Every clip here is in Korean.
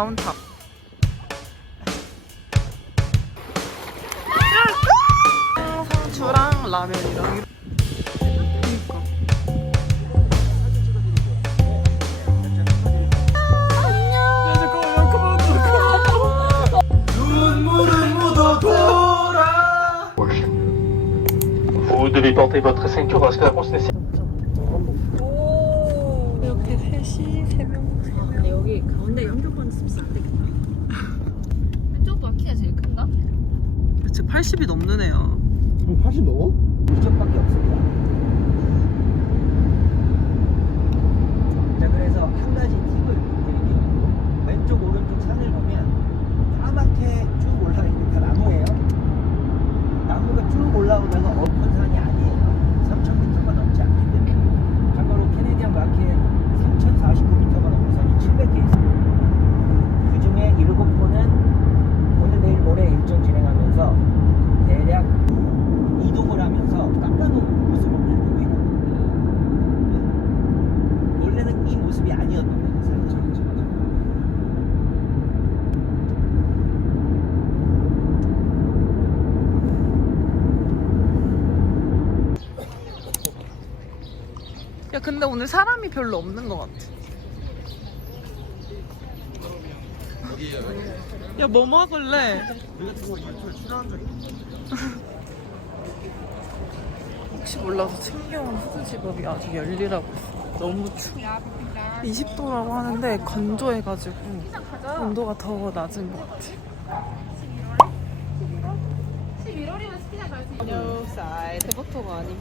다운타운. 아, 상추랑 라면이랑. 그러니까. 눈물은 묻어둬라 Vous devez porter votre ceinture lorsque 3시 3명 3명. 근데 여기 가운데 연결권 있으면 안 되겠다. 한쪽 바퀴가 제일 큰가? 그치 80이 넘는 애야. 어, 그럼 80 넘어? 2점밖에 없습니다. 자 그래서 한 가지 팁을 드릴게요. 왼쪽 오른쪽 산을 보면 까맣게 쭉 올라가 있는 그 나무예요. 나무가 쭉 올라오면서 엎은 산이 아니에요. 3,000m가 사람이 별로 없는 것 같아. 야 뭐 먹을래? 혹시 몰라서 챙겨온 후드집업이 아직 열리라고 있어. 너무 추워. 20도라고 하는데 건조해가지고 온도가 더 낮은 것 같아. 11월이면 스키장 갈수 있어. Side. 대보토가 아닌.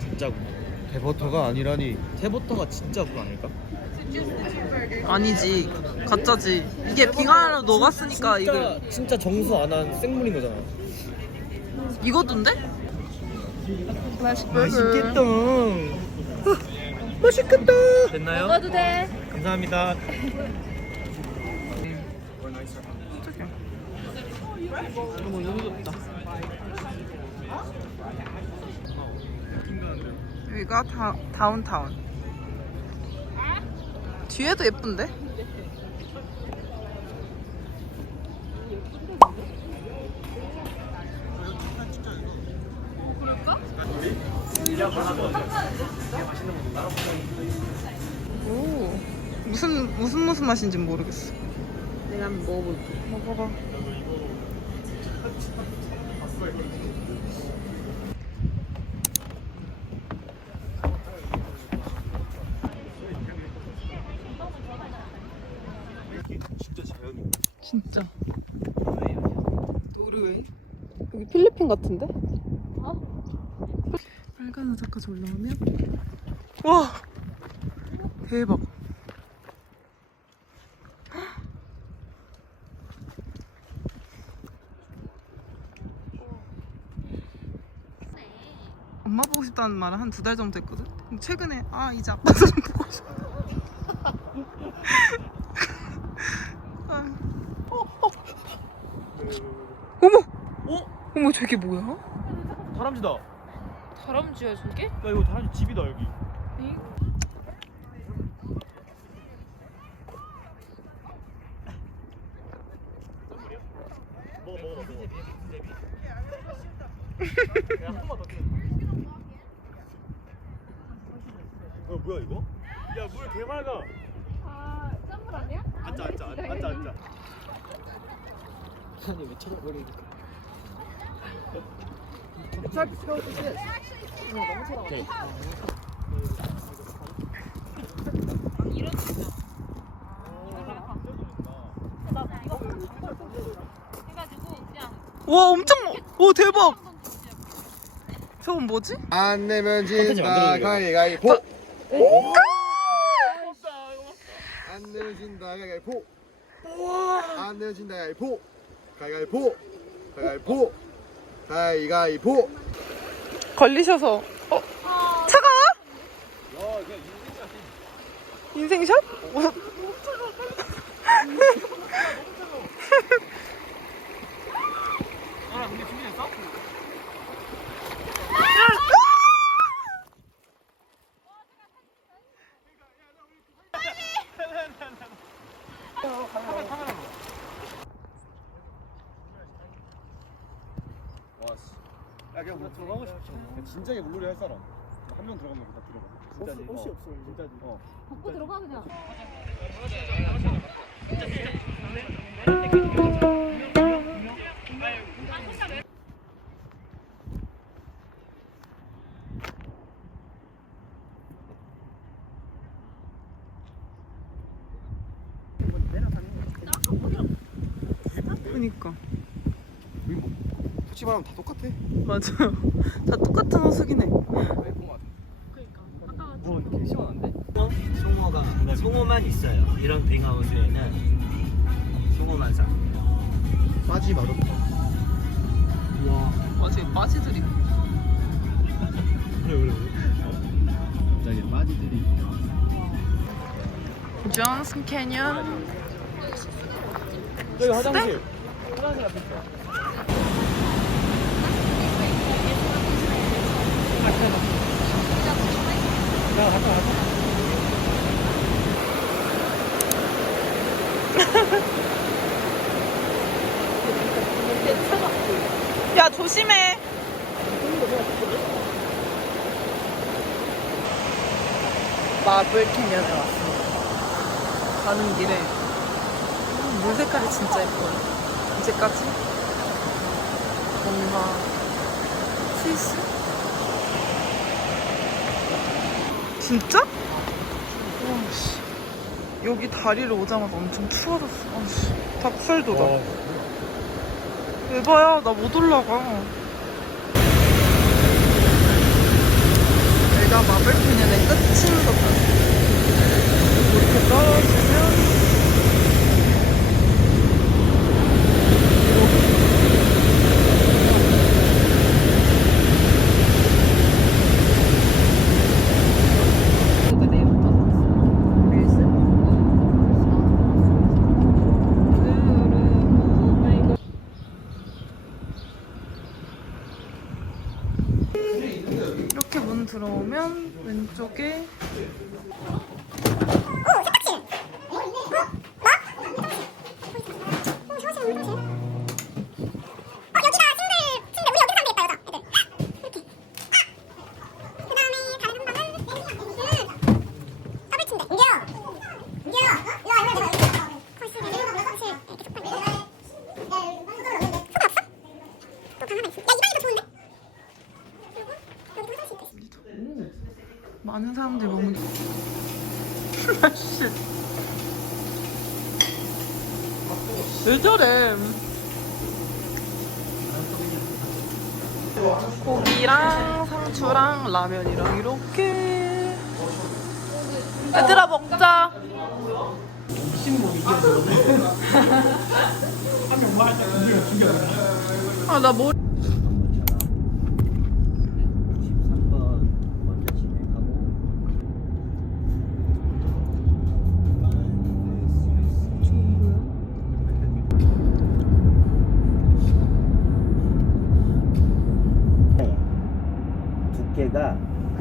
진짜 대버터가 아니라니 대버터가 진짜 국 아닐까? 아니지. 가짜지. 이게 빙하로 녹았으니까 이게 진짜 정수 안 한 생물인 거잖아 이거던데? 맛있겠다 맛있겠다 됐나요? 먹어도 돼. 감사합니다 어머 너무 좋다. 여기가 다, 다운타운. 뒤에도 예쁜데? 오 무슨 무슨 무슨 맛인지 모르겠어. 내가 한번 먹어볼게. 먹어봐. 진짜 자연이 진짜. 노르웨이? 여기 필리핀 같은데? 어? 빨간 의자까지 올라오면 와 대박. 엄마 보고 싶다는 말을 한 두 달 정도 했거든? 근데 최근에 아 이제 아빠 좀 보고 싶어 아. 어머! 어? 어머 저게 뭐야? 다람쥐다 야 다람쥐야 저게? 이거 다람쥐 집이다 여기 먹어 먹어 먹어 야, 한 번만 더 줘. 어, 뭐야 이거? 야, 물 개맑아. 아 짠물 아니야? 앉아, 앉아, 앉아, 앉아. 아니, 왜 쳐다보니? 해가지고 그냥 와 엄청 오 대박. 저건 뭐지? 안 내면 진다 가위가위보. 안 내면 진다 가위가위보 안 내면 진다 가위보. 가위가위보. 가위가위보 가위가위보 걸리셔서 어? 차가워? 인생샷? 아 근데 준비됐어? 그냥 뭐 들어가고 싶죠. 진작에 물놀이 할 사람. 한 명 들어가면 다 들어가. 진짜지. 없이 없어. 진짜지. 어. 벗고 들어가 그냥. 그니까 솔직히 말하면 다 똑같아. 맞아요. 다 똑같은 호수긴 해. 그러니까. 아까 뭐 이렇게 시원한데? 송어가 송어만 있어요. 이런 빙하우스에는 송어만 사. 빠지 마렵다. 와 맞아요. 빠지들이. 그래 그래 그래. 갑자기 빠지들이. 존슨 캐년. 저기 화장실. 야, 갔다 갔다. 야, 조심해. 마블 캐년에 왔습니다. 가는 길에 음, 물 색깔이 진짜 예뻐요. 이제까지 뭔가 70? 진짜? 와씨 여기 다리를 오자마자 엄청 추워졌어. 아씨 닭살도다. 대봐야 나 못 올라가. 내가 마블 캐년의 끝인 것 같아. 이렇게 떨어지면 그거 내일부터 릴스? 이렇게 문 들어오면 왼쪽에 많은 사람들이 너무 씨. 왜 저래? 고기랑 상추랑 라면이랑 이렇게 얘들아 먹자 아나 머리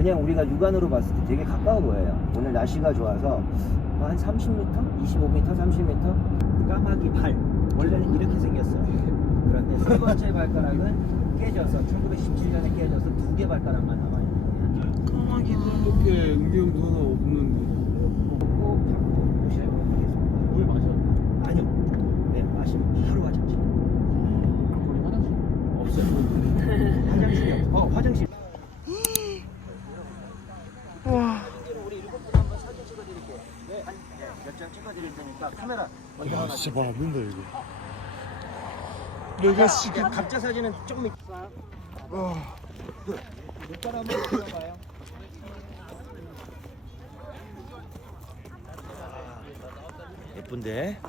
그냥 우리가 육안으로 봤을 때 되게 가까워 보여요. 오늘 날씨가 좋아서 한 30m, 25m, 30m 까마귀 발 원래는 이렇게 생겼어요. 그런데 세 번째 발가락은 깨져서 1917년에 깨져서 두 개 발가락만 남아 있는 거예요. 까마귀 이렇게 응용도 하나 없는데. 꼭 잡고 보셔야 되겠습니다. 물 마셔. 아니요. 네, 마시면 바로 화장실. 없어요. 화장실이 없어. 어, 화장실. 와 우리 일곱 분 한번 사진 찍어드릴게요. 네, 한몇장 테니까 카메라 먼저 하나. 진짜 말 안 된다 이거. 내가 지금 각자 사진은 조금 있어요. 밑바람 한번 들어봐요. 예쁜데?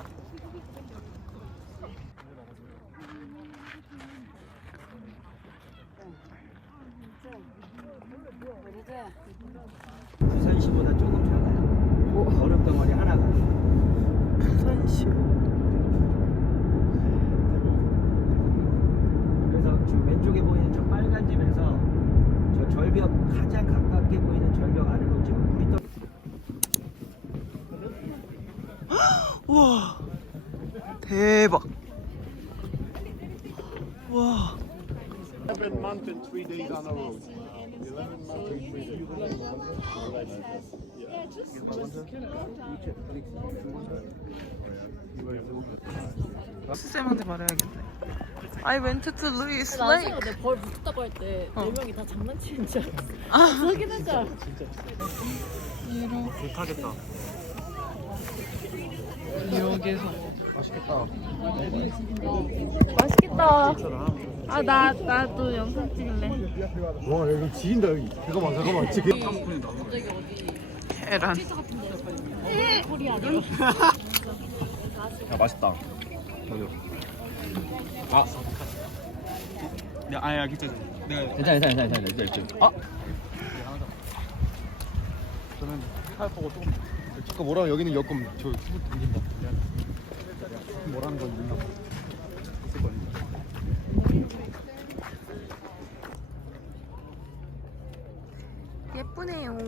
부산시보다 조금 작아요. 얼음 덩어리 하나가. 부산시 그래서 지금 왼쪽에 보이는 저 빨간 집에서 저 절벽 가장 가깝게 보이는 절벽 아래로 지금 물이 떠. 우와 대박 와 11 months and 3 days on the road. 11 months and 3 days. 쌤한테 말해야겠네. I went to Louis 나중에 Lake. 근데 벌 붙었다고 할 때 네 어. 명이 다 장난치는 줄 알았어. 그러긴 했잖아. 못하겠다. 여기서 맛있겠다. 맛있겠다. 아, 나, 나도 영상 찍을래. 와, 여기 지긴다, 여기. 잠깐만, 잠깐만. 지금. 갑자기 어디 계란. 피자 같은 데 코리아 요. 야, 맛있다. 맞아. 아. 야, 아야, 진짜. 내가 괜찮아, 괜찮아, 괜찮아, 괜찮아. 아, 저는 살 보고 조금. 잠깐 뭐라 여기는 여금 저 후보 던진다. 뭐라는 건 있나? 있을 거니까. 예쁘네요.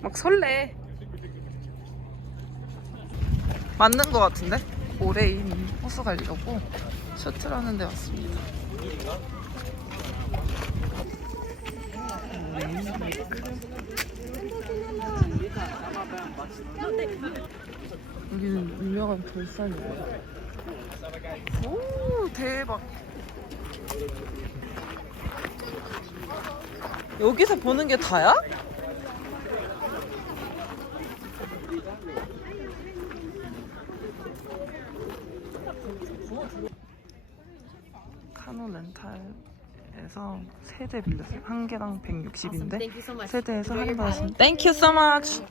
막 설레. 맞는 것 같은데? 올해인 호수 가려고 셔틀 하는 데 왔습니다. 여기는 유명한 돌산이에요. 오 대박. 여기서 보는 게 다야? 카노 렌탈에서 세대 빌렸어요. 한 개당 160인데 Thank you so much. 세대에서 할인 받았습니다. Thank you so much.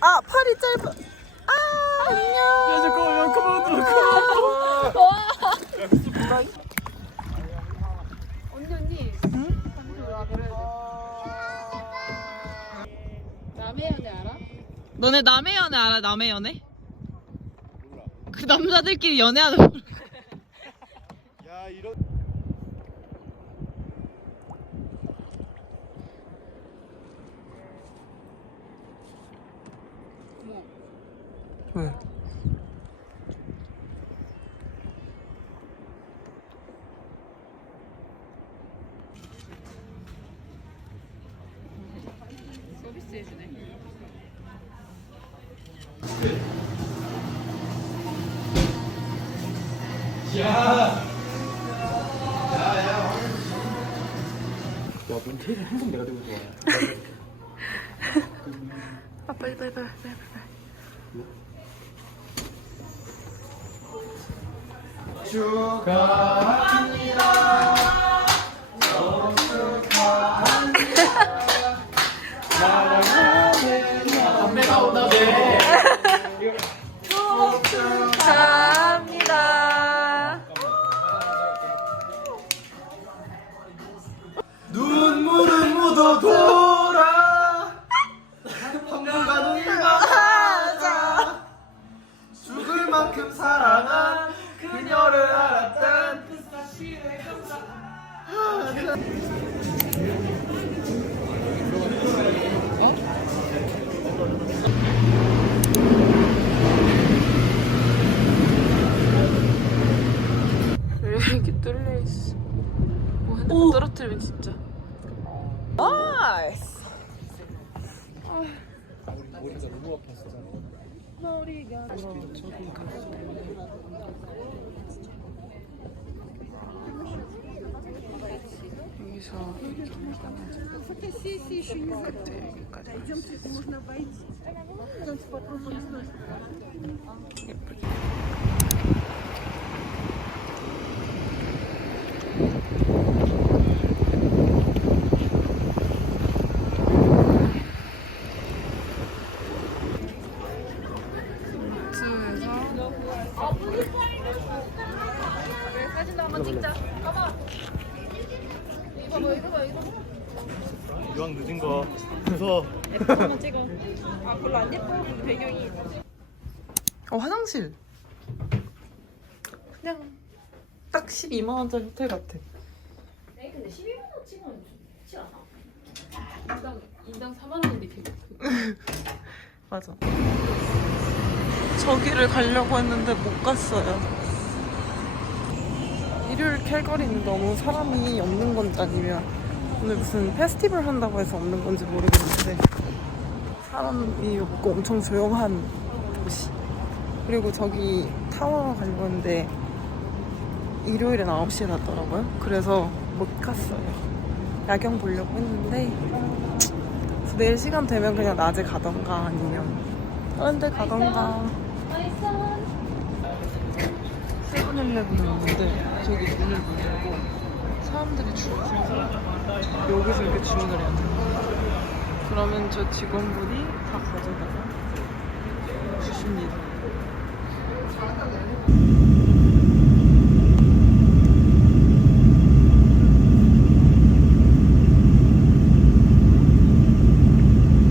아 팔이 짧아. 아 안녕. 야 잠깐만 야 그만 들어. 언니, 언니. 남의 연애 알아? 너네 남의 연애 알아? 남의 연애? 그 남자들끼리 연애하는 거. 야, 이런. 왜? 야, 넌 테이블 항상 내가 들고 좋아해. 아 빨리 빨리 빨리 빨리 빨리. 축하합니다. 눈 머리가 너무 아팠어. 머리가 여기서 끝에 여기까지 예쁘죠? 이왕 늦은 거. 그래서. 한번 찍어. 어 화장실 그냥 딱 12만 원짜리 호텔 같아 근데 12만 원 찍으면 좋지 않아? 인당 4만 원인데 그 맞아. 저기를 가려고 했는데 못 갔어요. 일요일 캘거리는 너무 사람이 없는 건지 아니면 오늘 무슨 페스티벌 한다고 해서 없는 건지 모르겠는데 사람이 없고 엄청 조용한 도시. 그리고 저기 타워 가려고 했는데 일요일엔 9시에 닫더라고요. 그래서 못 갔어요. 야경 보려고 했는데 내일 시간 되면 그냥 낮에 가던가 아니면 다른 데 가던가 세븐일레븐은 있는데 저기 문을 못 열고 사람들이 줄어서 여기서 이렇게 주문을 해야 돼 그러면 저 직원분이 Çok fazla. Şimdi.